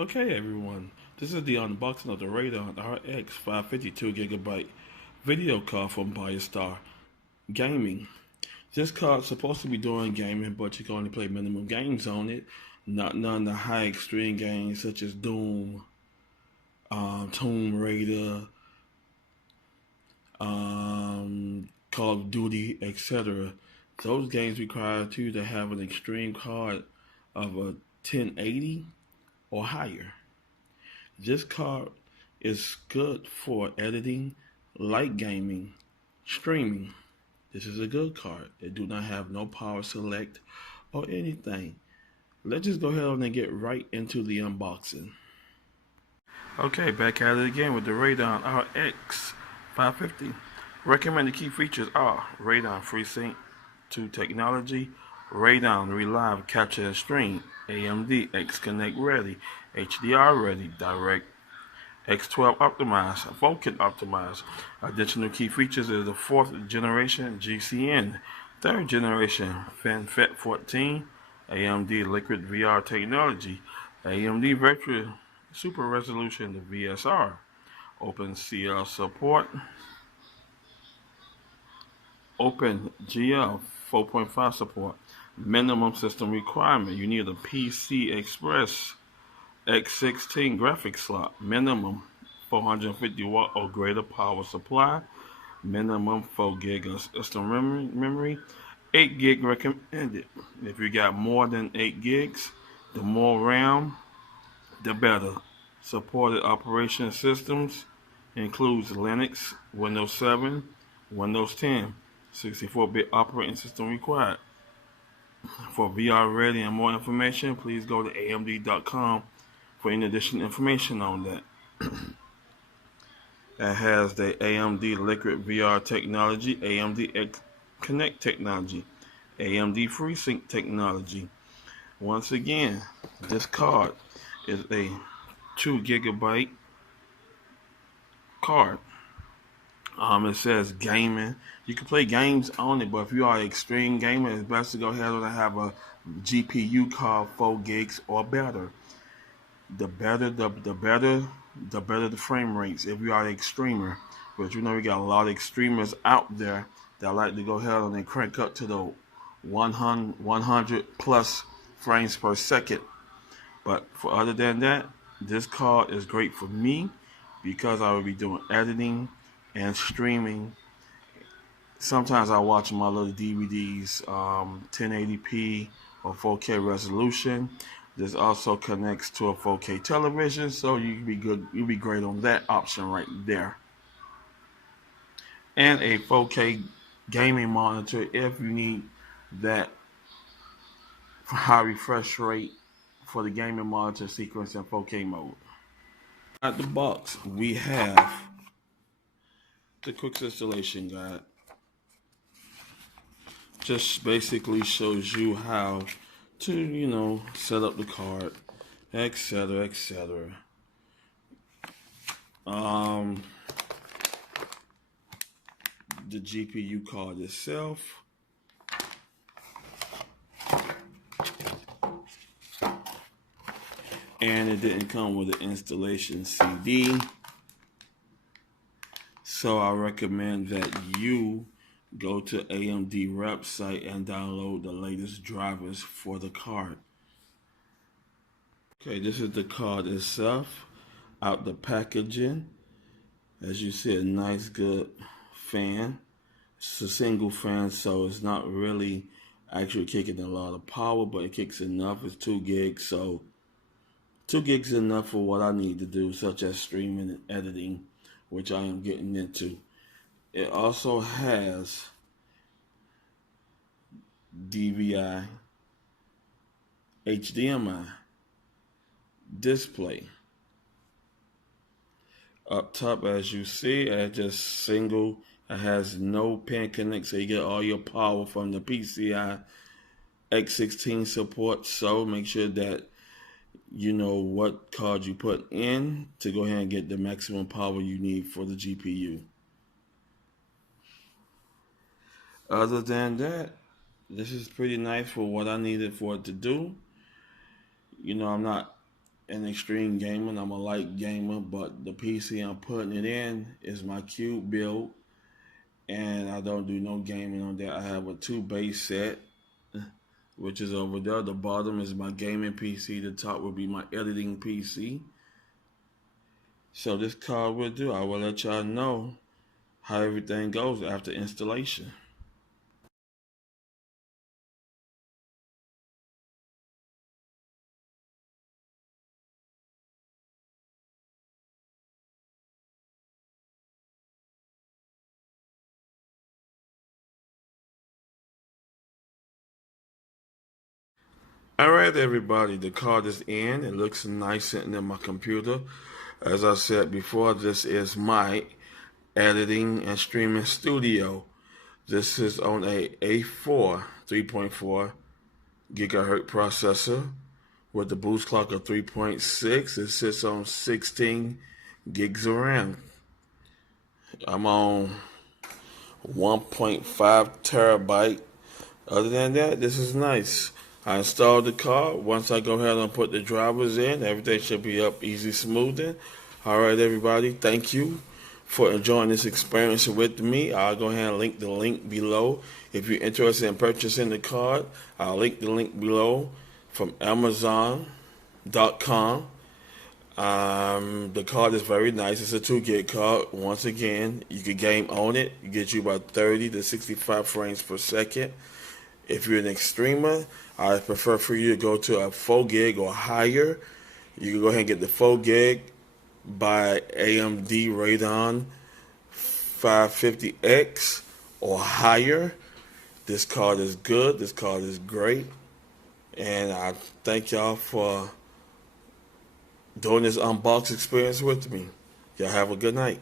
Okay, everyone, this is the unboxing of the Radeon RX 552 GB video card from Biostar Gaming. This card's supposed to be doing gaming, but you can only play minimum games on it, not none of the high extreme games such as Doom, Tomb Raider, Call of Duty, etc. Those games require you to have an extreme card of a 1080 or higher. This card is good for editing, light gaming, streaming. This is a good card. It do not have no power select or anything. Let's just go ahead and get right into the unboxing. Okay, back at it again with the Radeon RX 550. Recommended key features are Radeon FreeSync 2 technology, Radeon Relive Capture and Stream, AMD X Connect ready, HDR ready, Direct X12 optimized, Vulkan optimized. Additional key features is the 4th generation GCN, 3rd generation FinFET 14, AMD Liquid VR technology, AMD Virtual Super Resolution, the VSR, OpenCL support, OpenGL 4.5 support. Minimum system requirement: you need a PC Express X16 graphics slot, minimum 450 watt or greater power supply, minimum 4 gig of system memory, 8 gig recommended. If you got more than 8 gigs, the more RAM, the better. Supported operation systems includes Linux, Windows 7, Windows 10, 64-bit operating system required. For VR ready and more information, please go to amd.com for any additional information on that. That has the AMD Liquid VR technology, AMD X Connect technology, AMD FreeSync technology. Once again, this card is a 2 GB card. It says gaming. You can play games on it, but if you are an extreme gamer, it's best to go ahead and have a GPU card 4 gigs or better. The better the frame rates if you are an extremer. But you know we got a lot of extremers out there that like to go ahead and crank up to the 100 plus frames per second. But for other than that, this card is great for me because I will be doing editing and streaming. Sometimes I watch my little DVDs 1080p or 4K resolution. This also connects to a 4K television, so you'll be good. You'll be great on that option right there. And a 4K gaming monitor if you need that high refresh rate for the gaming monitor sequence in 4K mode. At the box, we have the quick installation guide. Just basically shows you how to, set up the card, etc., etc. The GPU card itself. And it didn't come with an installation CD. So I recommend that you go to AMD website and download the latest drivers for the card. Okay, this is the card itself, out the packaging. As you see, a nice good fan. It's a single fan, so it's not really actually kicking a lot of power, but it kicks enough. It's 2 gigs, so 2 gigs is enough for what I need to do, such as streaming and editing, which I am getting into. It also has DVI, HDMI, display. Up top, as you see, it just single. It has no pin connect, so you get all your power from the PCI X16 support. So make sure that you know what card you put in to go ahead and get the maximum power you need for the GPU. Other than that, this is pretty nice for what I needed for it to do. I'm not an extreme gamer. I'm a light gamer, but the PC I'm putting it in is my cube build, and I don't do no gaming on that. I have a 2 base set, which is over there. The bottom is my gaming PC. The top will be my editing PC. So this card will do. I will let y'all know how everything goes after installation. All right, everybody, the card is in. It looks nice sitting in my computer. As I said before, this is my editing and streaming studio. This is on a A4 3.4 gigahertz processor with the boost clock of 3.6. It sits on 16 gigs of RAM. I'm on 1.5 terabyte. Other than that, this is nice. I installed the card. Once I go ahead and put the drivers in, everything should be up easy smoothing. All right, everybody, thank you for enjoying this experience with me. I'll go ahead and link the link below. If you're interested in purchasing the card, I'll link the link below from Amazon.com. The card is very nice. It's a 2 gig card. Once again, you can game on it. It gets you about 30 to 65 frames per second. If you're an extremer, I prefer for you to go to a 4 gig or higher. You can go ahead and get the 4 gig by AMD Radeon 550X or higher. This card is good. This card is great. And I thank y'all for doing this unbox experience with me. Y'all have a good night.